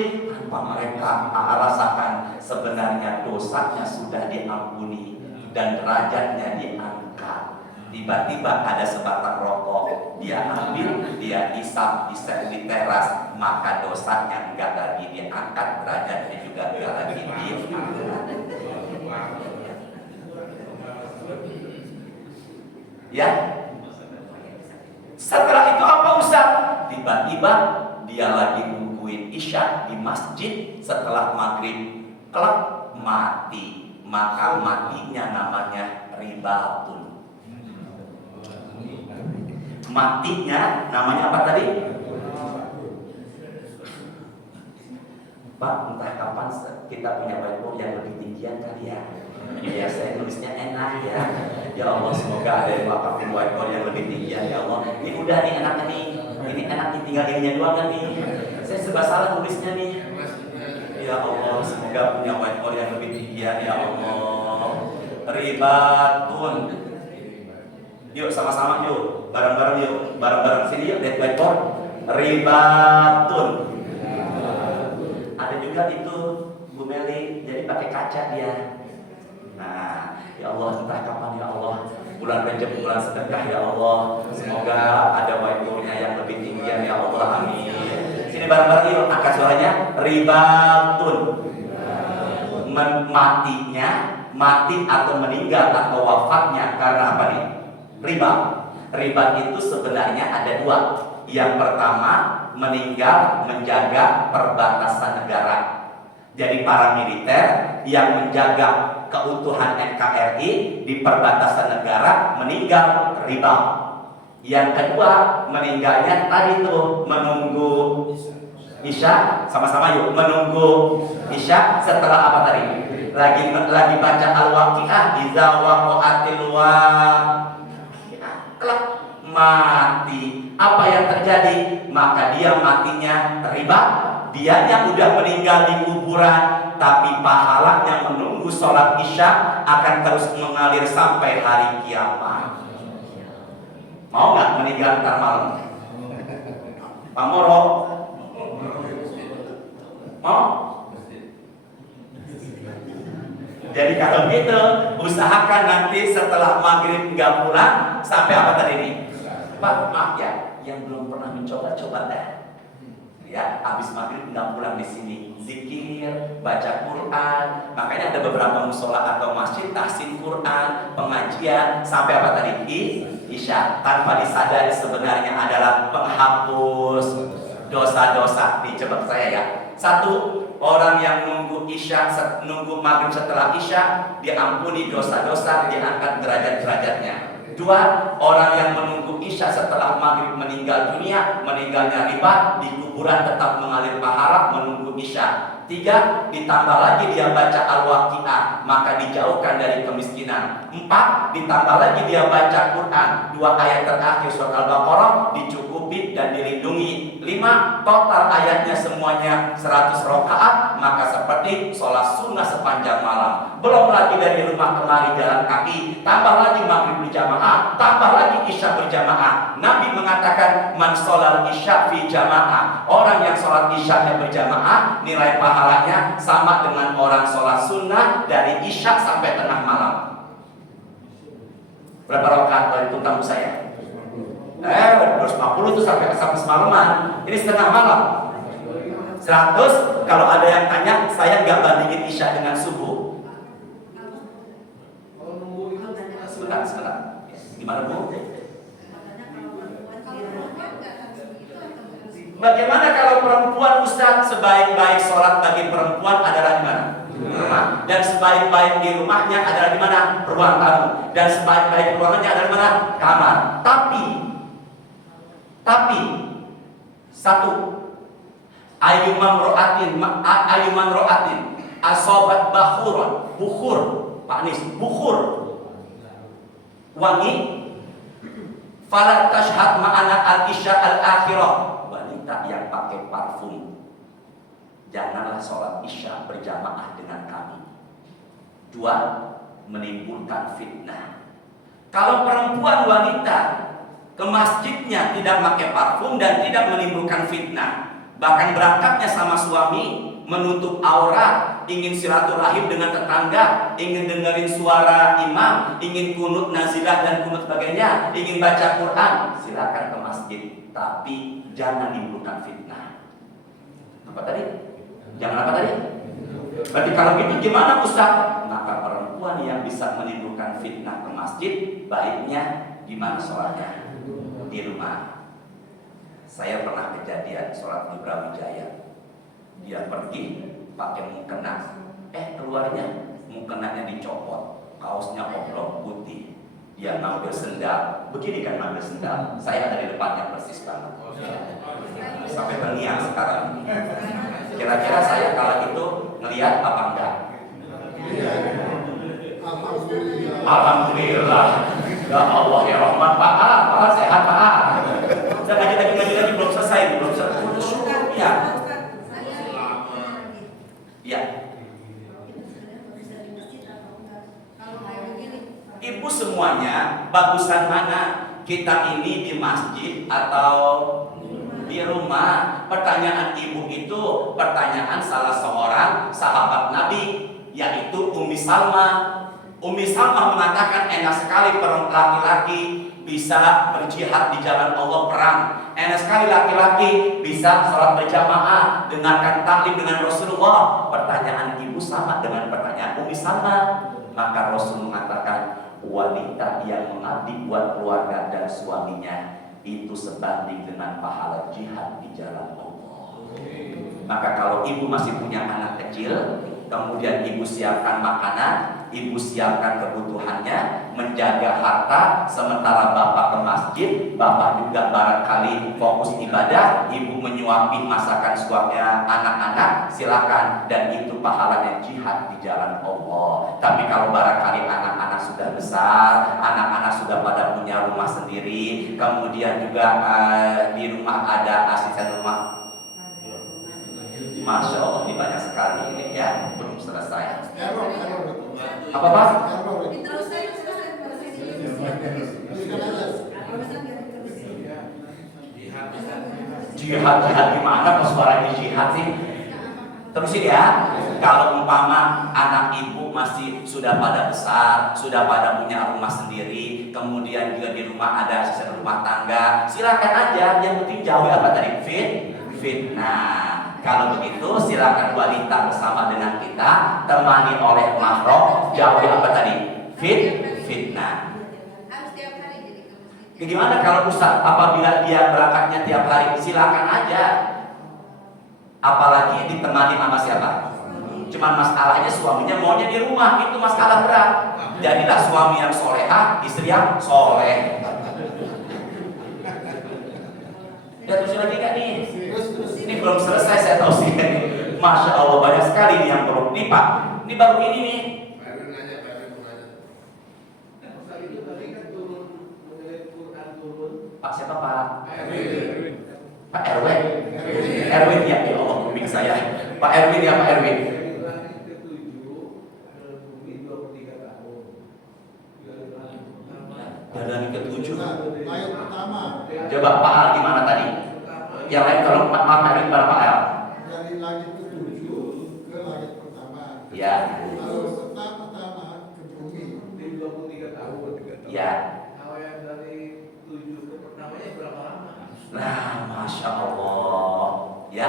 Apa mereka rasakan sebenarnya dosanya sudah diampuni dan derajatnya diangkat. Tiba-tiba ada sebatang rokok, dia ambil, dia isap di teras, maka dosanya enggak lagi diangkat, derajatnya juga enggak lagi diangkat. Ya. Setelah itu apa Ustaz? Tiba-tiba dia lagi nungguin isya di masjid, setelah maghrib kelak mati, maka matinya namanya ribatun. Matinya namanya apa tadi? Pak, entah kapan kita punya whiteboard yang lebih tinggian kali ya. Ya saya tulisnya enak ya. Ya Allah, semoga ada yang wakafin whiteboard yang lebih tinggian ya Allah. Ini udah nih enaknya nih. Ini enak nih, tinggal ininya doang kan nih. Saya serba salah nulisnya nih. Ya Allah, semoga punya whiteboard yang lebih tinggian ya Allah. Ribatun. Yuk sama-sama yuk, bareng-bareng yuk, bareng-bareng sini yuk, lihat whiteboard. Ribatun. Ada juga itu Bu Meli, jadi pakai kaca dia. Nah, ya Allah, entah kapan ya Allah, bulan Rajab, bulan sedekah ya Allah, semoga ada whiteboardnya yang lebih tinggian ya Allah, amin. Sini bareng-bareng yuk, angkat suaranya. Ribatun. Matinya, mati atau meninggal atau wafatnya karena apa nih? Riba. Riba itu sebenarnya ada dua. Yang pertama, meninggal menjaga perbatasan negara. Jadi para militer yang menjaga keutuhan NKRI di perbatasan negara meninggal riba. Yang kedua, meninggalnya tadi tuh menunggu isya, sama-sama yuk, menunggu isya setelah apa tadi? Lagi baca Al-Waqiah, iza waqa'atil waqiah, kelak mati. Apa yang terjadi? Maka dia matinya riba. Dianya udah meninggal di kuburan, tapi pahalanya menunggu sholat isya akan terus mengalir sampai hari kiamat. Mau nggak meninggal ntar malam? Pak Moro? Mau? Jadi kalau gitu, usahakan nanti setelah maghrib nggak pulang sampai apa tadi nih? Pak, maaf ya, yang belum pernah mencoba, coba deh. Ya, habis maghrib nggak pulang di sini, zikir, baca Quran. Makanya ada beberapa musola atau masjid tahsin Quran, pengajian sampai apa tadi? Isya. Tanpa disadari sebenarnya adalah penghapus dosa-dosa. Dicoba saya ya. Satu, orang yang nunggu isya, nunggu maghrib setelah isya, diampuni dosa-dosa, diangkat derajat-derajatnya. Dua, orang yang menunggu isya setelah maghrib meninggal dunia, meninggalnya riba, di kuburan tetap mengalir pahala menunggu isya. Tiga, ditambah lagi dia baca Al-Waqiah, maka dijauhkan dari kemiskinan. Empat, ditambah lagi dia baca Quran, 2 ayat terakhir surat Al-Baqarah dicukupi dan dilindungi. 5, total ayatnya semuanya 100 rakaat, maka seperti sholat sunnah sepanjang malam. Belum lagi dari rumah kemari jalan kaki, tambah lagi maghrib berjamaah, tambah lagi isya berjamaah. Nabi mengatakan man sholal isya fi jamaah, orang yang sholat isyanya berjamaah nilai pahalanya sama dengan orang sholat sunnah dari isya sampai tengah malam. Berapa rakaat dari tamu saya? 250 itu sampai semalaman. Ini setengah malam. 100. Kalau ada yang tanya, saya nggak bandingin isya dengan subuh. Sebentar. Gimana Bu? Bagaimana kalau perempuan Ustaz? Sebaik-baik sholat bagi perempuan adalah di mana? Rumah. Dan sebaik-baik di rumahnya adalah di mana? Ruang tamu. Dan sebaik-baik ruangannya adalah di mana? Kamar. Tapi satu, ayuman ro'atin asobat bukhur, Pak Nis, bukhur wangi, fala tashhad ma'ana al-isya al-akhirah. Wanita yang pakai parfum, janganlah sholat isya berjamaah dengan kami. 2, menimbulkan fitnah. Kalau perempuan wanita ke masjidnya tidak pakai parfum dan tidak menimbulkan fitnah, bahkan berangkatnya sama suami menutup aurat, ingin silaturahim dengan tetangga, ingin dengerin suara imam, ingin kunut nazilah dan kunut sebagainya, ingin baca Quran, silakan ke masjid, tapi jangan menimbulkan fitnah. Apa tadi? Jangan apa tadi? Berarti kalau gitu gimana Ustaz? Maka perempuan yang bisa menimbulkan fitnah ke masjid, baiknya gimana sholatnya? Di rumah. Saya pernah kejadian sholat di Brawijaya. Dia pergi pakai mukena, keluarnya mukenanya dicopot, kaosnya oblong putih. Dia ngambil sendal, begini kan ngambil sendal. Saya ada di depannya persis banget. Sampai terngiang sekarang. Kira-kira saya kalau itu ngelihat apa enggak? Alhamdulillah. Ya Allah ya Rahman, Pak sehat Pak. Saya ngaji lagi belum selesai. Ya. Ya. Ibu semuanya, bagusan mana? Kita ini di masjid atau di rumah? Pertanyaan ibu itu pertanyaan salah seorang sahabat Nabi, yaitu Ummi Salma. Ummi Salma mengatakan enak sekali laki-laki bisa berjihad di jalan Allah perang. Enak sekali laki-laki bisa sholat berjamaah, dengarkan taklim dengan Rasulullah. Pertanyaan ibu sama dengan pertanyaan Ummi Salma. Maka Rasul mengatakan wanita yang mengabdi buat keluarga dan suaminya itu sebanding dengan pahala jihad di jalan Allah. Maka kalau ibu masih punya anak kecil, kemudian ibu siapkan makanan, ibu siapkan kebutuhannya, menjaga harta, sementara bapak ke masjid, bapak juga barangkali fokus ibadah, ibu menyuapi masakan suaminya anak-anak, silakan, dan itu pahalanya jihad di jalan Allah. Tapi kalau barangkali anak-anak sudah besar, anak-anak sudah pada punya rumah sendiri, kemudian juga di rumah ada asisten rumah. Masya Allah, ini banyak sekali ini ya, belum selesai. Apa Pak? Jihad gimana? Kok suaranya jihad sih? Terusin ya. Kalau umpama anak ibu masih sudah pada besar, sudah pada punya rumah sendiri, kemudian juga di rumah ada asisten rumah tangga, silakan aja. Yang penting jauhi apa tadi? Fitnah. Kalau begitu silakan wanita bersama dengan kita, temani oleh mahram, jauhi apa tadi? Fitnah. Harus tiap hari jadi ke masjid. Gimana kalau Ustaz apabila dia berangkatnya tiap hari? Silakan aja. Apalagi ditemani sama siapa? Cuman masalahnya suaminya maunya di rumah, itu masalah berat. Jadilah suami yang soleha, istri yang soleh. Ya terusin lagi gak nih? Ini belum selesai saya tahu sih. Masya Allah banyak sekali nih yang perlu. Nih Pak, ini baru ini nih. Pak siapa Pak? Pak Erwin. Erwin ya, ya Allah kuping saya. Pak Erwin ya Pak Erwin. Dari ke-7. Coba Pak Al gimana tadi? Yang lain kalau Pak Erwin berapa Pak Al? Dari langit ke-7 ke langit pertama. Ya. Kalau pertama ke bumi Di 23 tahun. Ya. Kalau yang dari 7 ke pertamanya berapa lama? Nah, Masya Allah. Ya.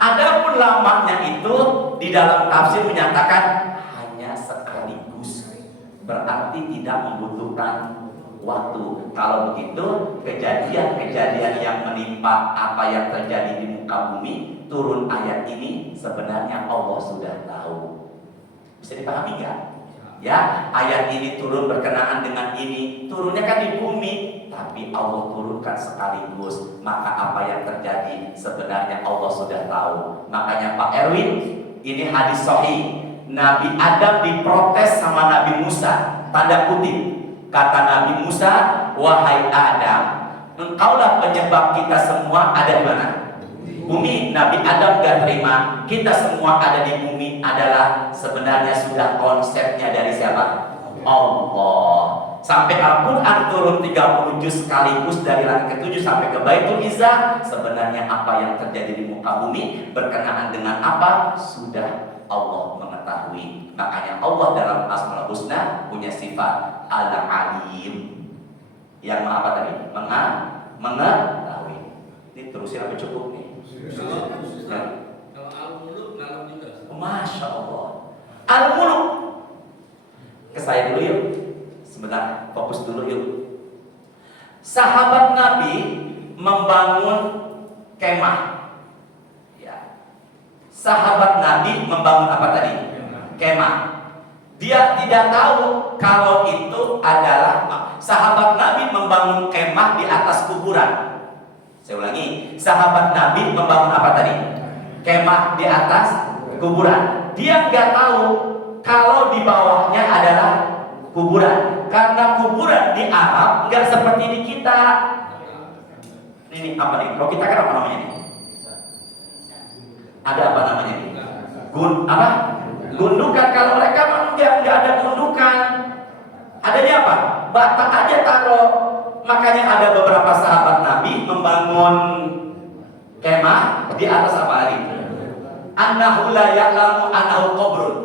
Adapun lamanya itu di dalam tafsir menyatakan hanya sekaligus. Berarti tidak membutuhkan waktu. Kalau begitu kejadian-kejadian yang menimpa apa yang terjadi di muka bumi, turun ayat ini sebenarnya Allah sudah tahu. Bisa dipahami nggak? Ya, ayat ini turun berkenaan dengan ini, turunnya kan di bumi, tapi Allah turunkan sekaligus. Maka apa yang terjadi sebenarnya Allah sudah tahu. Makanya Pak Erwin, ini hadis sahih. Nabi Adam diprotes sama Nabi Musa, tanda kutip. Kata Nabi Musa, wahai Adam, engkaulah penyebab kita semua ada di mana? Bumi. Nabi Adam gak terima. Kita semua ada di bumi adalah sebenarnya sudah konsepnya dari siapa? Allah. Sampai Al-Quran turun 30 juz sekaligus dari langit ke-7 sampai ke Baitul Izzah. Sebenarnya apa yang terjadi di muka bumi berkenaan dengan apa? Sudah Allah mengetahui. Makanya Allah dalam Asmaul Husna punya sifat Al-Alim. Yang apa tadi? Mengetahui. Ini terusin apa cukup nih? Kalau al-muluk dalam juga. Masya Allah. Al-Muluk. Ke saya dulu yuk. Sebentar, fokus dulu yuk. Sahabat Nabi membangun kemah. Ya. Sahabat Nabi membangun apa tadi? Kemah. Dia tidak tahu kalau itu adalah sahabat Nabi membangun kemah di atas kuburan. Saya ulangi, sahabat Nabi membangun apa tadi? Kemah di atas kuburan. Dia nggak tahu kalau di bawahnya adalah kuburan. Karena kuburan di Arab nggak seperti di kita. Ini apa nih? Kalau kita kan apa namanya nih? Ada apa namanya nih? Gundukan. Kalau mereka nggak ada gundukan. Adanya apa? Bata aja taruh. Makanya ada beberapa sahabat Nabi membangun kemah di atas apa lagi? Annahu la ya'lamu annahu qabrun.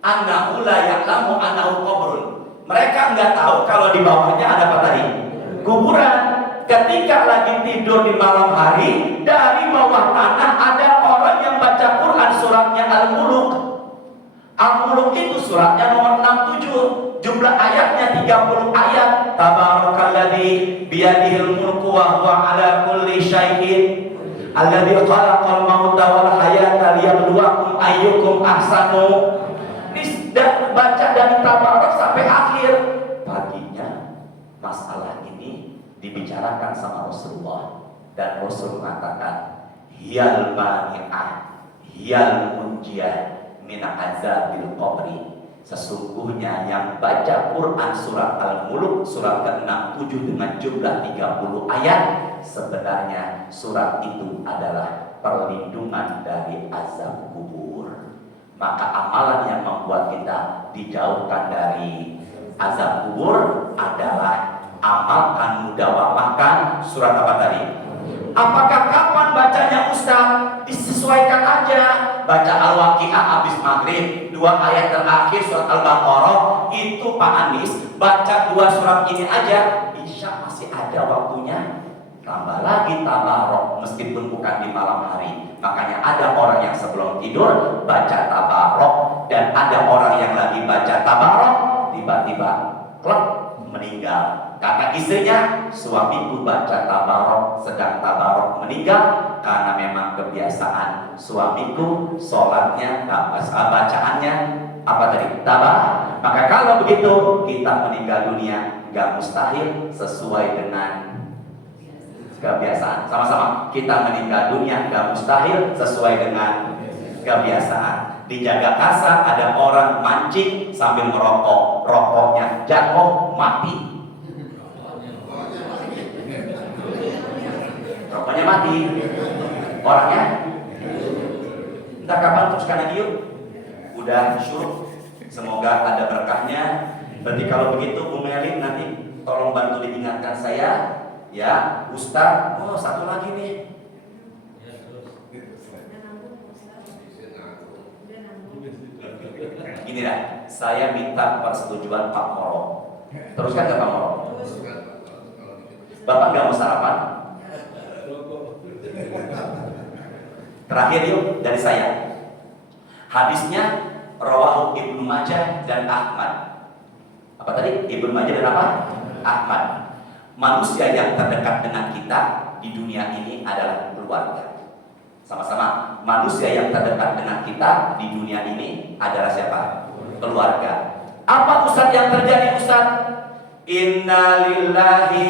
Annahu la ya'lamu annahu qabrun. Mereka nggak tahu kalau di bawahnya ada apa tadi? Kuburan. Ketika lagi tidur di malam hari, dari bawah tanah ada orang yang baca Quran, suratnya Al-Muluk. Al-Muluk itu suratnya nomor 67. Jumlah ayatnya 30 ayat. Tabarakalladzi biyadihil mulku wa huwa ala kulli syai'in alladzi khalaqal mauta wal hayata liyabluwakum ayyukum ahsanu. Dan baca dari tabarak sampai akhir. Paginya masalah ini dibicarakan sama Rasulullah, dan Rasul mengatakan hiyal mani'ah hiyal munjiyah min azabil qabri. Sesungguhnya yang baca Quran surat Al-Muluk surat ke-67 dengan jumlah 30 ayat, sebenarnya surat itu adalah perlindungan dari azab kubur. Maka amalan yang membuat kita dijauhkan dari azab kubur adalah amalkan mudawamahkan surat apa tadi? Apakah kapan bacanya Ustaz? Disesuaikan aja. Baca Al-Waqi'ah habis maghrib, 2 ayat terakhir surat Al-Baqarah. Itu Pak Anis baca 2 surat ini aja, Isya masih ada waktunya. Tambah lagi tabarok meskipun bukan di malam hari. Makanya ada orang yang sebelum tidur baca tabarok, dan ada orang yang lagi baca tabarok tiba-tiba klep meninggal. Kata istrinya, suamiku baca tabarok sedang tabarok meninggal. Karena memang kebiasaan suamiku sholatnya, bacaannya apa tadi? Tabarok. Maka kalau begitu kita meninggal dunia gak mustahil, sesuai dengan kebiasaan. Sama-sama, kita meninggal dunia gak mustahil, sesuai dengan kebiasaan. Di Jagakarsa ada orang mancing sambil merokok, rokoknya jatuh mati. Rokoknya mati, orangnya entah kapan teruskan lagi yuk. Udah syukur, semoga ada berkahnya. Berarti kalau begitu Bu Melin nanti tolong bantu diingatkan saya ya, Ustaz. Oh, satu lagi nih. Gini dah, saya minta persetujuan Pak Moro. Teruskan ke Pak Moro. Bapak nggak mau sarapan? Terakhir yuk dari saya. Hadisnya rawahu Ibnu Majah dan Ahmad. Apa tadi? Ibnu Majah dan apa? Ahmad. Manusia yang terdekat dengan kita di dunia ini adalah keluarga. Sama-sama, manusia yang terdekat dengan kita di dunia ini adalah siapa? Keluarga. Apa Ustaz yang terjadi Ustaz? Innalillahi,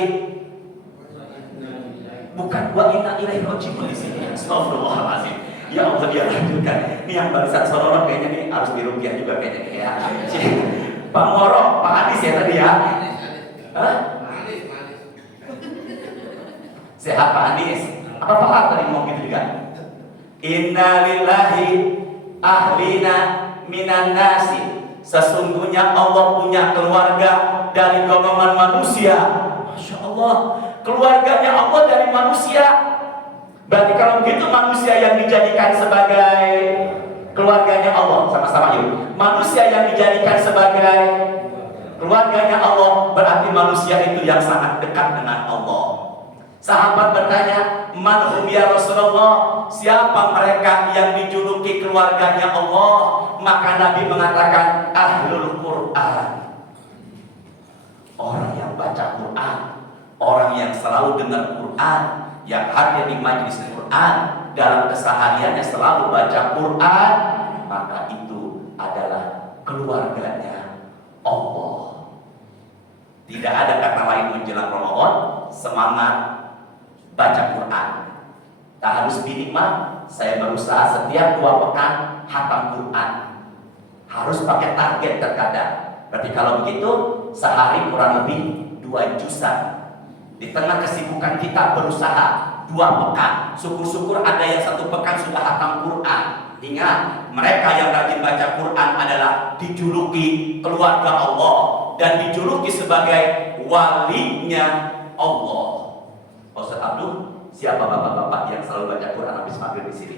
bukan wa inna ilaihi raji'un di sini. Astagfirullahaladzim. Ya Allah, dia lanjutkan. Ini yang barisan sorot kayaknya nih harus dirupiah juga kayaknya nih ya. Pak Moro, Pak Adis ya tadi ya. Hah? Sehat Pak Adis. Apa Pak tadi ngomong gitu juga? Innalillahi ahlina minan nasi. Sesungguhnya Allah punya keluarga dari golongan manusia. Masya Allah, keluarganya Allah dari manusia. Berarti kalau begitu manusia yang dijadikan sebagai keluarganya Allah. Sama-sama yuk. Manusia yang dijadikan sebagai keluarganya Allah berarti manusia itu yang sangat dekat dengan Allah. Sahabat bertanya, "Man hum ya Rasulullah?" Siapa mereka yang dijuluki keluarganya Allah? Maka Nabi mengatakan, ahlul Quran. Orang yang baca Quran, orang yang selalu dengar Quran, yang hadir di majelis Quran, dalam kesehariannya selalu baca Quran, maka itu adalah keluarganya Allah. Tidak ada kata lain menjelang Ramadan, semangat baca Quran. Tak harus minimal, saya berusaha setiap 2 pekan hatam Quran. Harus pakai target terkadang. Berarti kalau begitu, sehari kurang lebih 2 juzan. Di tengah kesibukan kita berusaha 2 pekan. Syukur-syukur ada yang 1 pekan sudah hatam Quran. Ingat, mereka yang rajin baca Quran adalah dijuluki keluarga Allah dan dijuluki sebagai walinya Allah. Ustaz Abdul, siapa bapak-bapak yang selalu baca Quran habis maghrib di sini?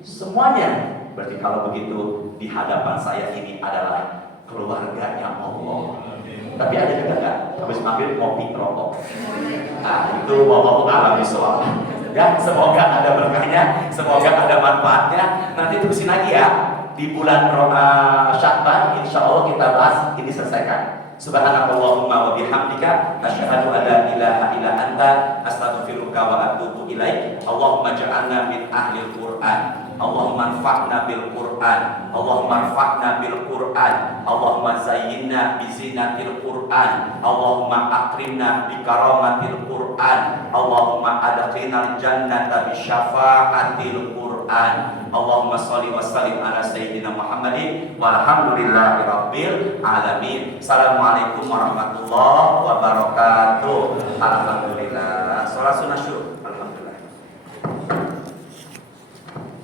Semuanya. Berarti kalau begitu di hadapan saya ini adalah keluarganya Allah. Tapi ada juga nggak habis maghrib ngopi rokok? Nah, itu wallahu a'lam bishawab. Ya, semoga ada berkahnya, semoga ada manfaatnya. Nanti terusin lagi ya di bulan Sya'ban, insya Allah kita bahas ini selesaikan. Subhanakallahumma wa bihamdika asyhadu an la ilaha illa anta astaghfiruka wa atubu ilaik. Allahumma ja'alna min ahlil Qur'an. Allahumma anfa'na bil Qur'an. Allahumma anfa'na bil Qur'an. Allahumma zayyinna bi zinatil Qur'an. Allahumma akrimna bi karamatil Qur'an. Allahumma adkhilnal jannata bi syafa'atil Qur'an. Allahumma shalli wa sallim ala sayyidina Muhammadin walhamdulillahi rabbil alamin. Assalamualaikum warahmatullahi wabarakatuh. Alhamdulillah. Salat sunah syukur.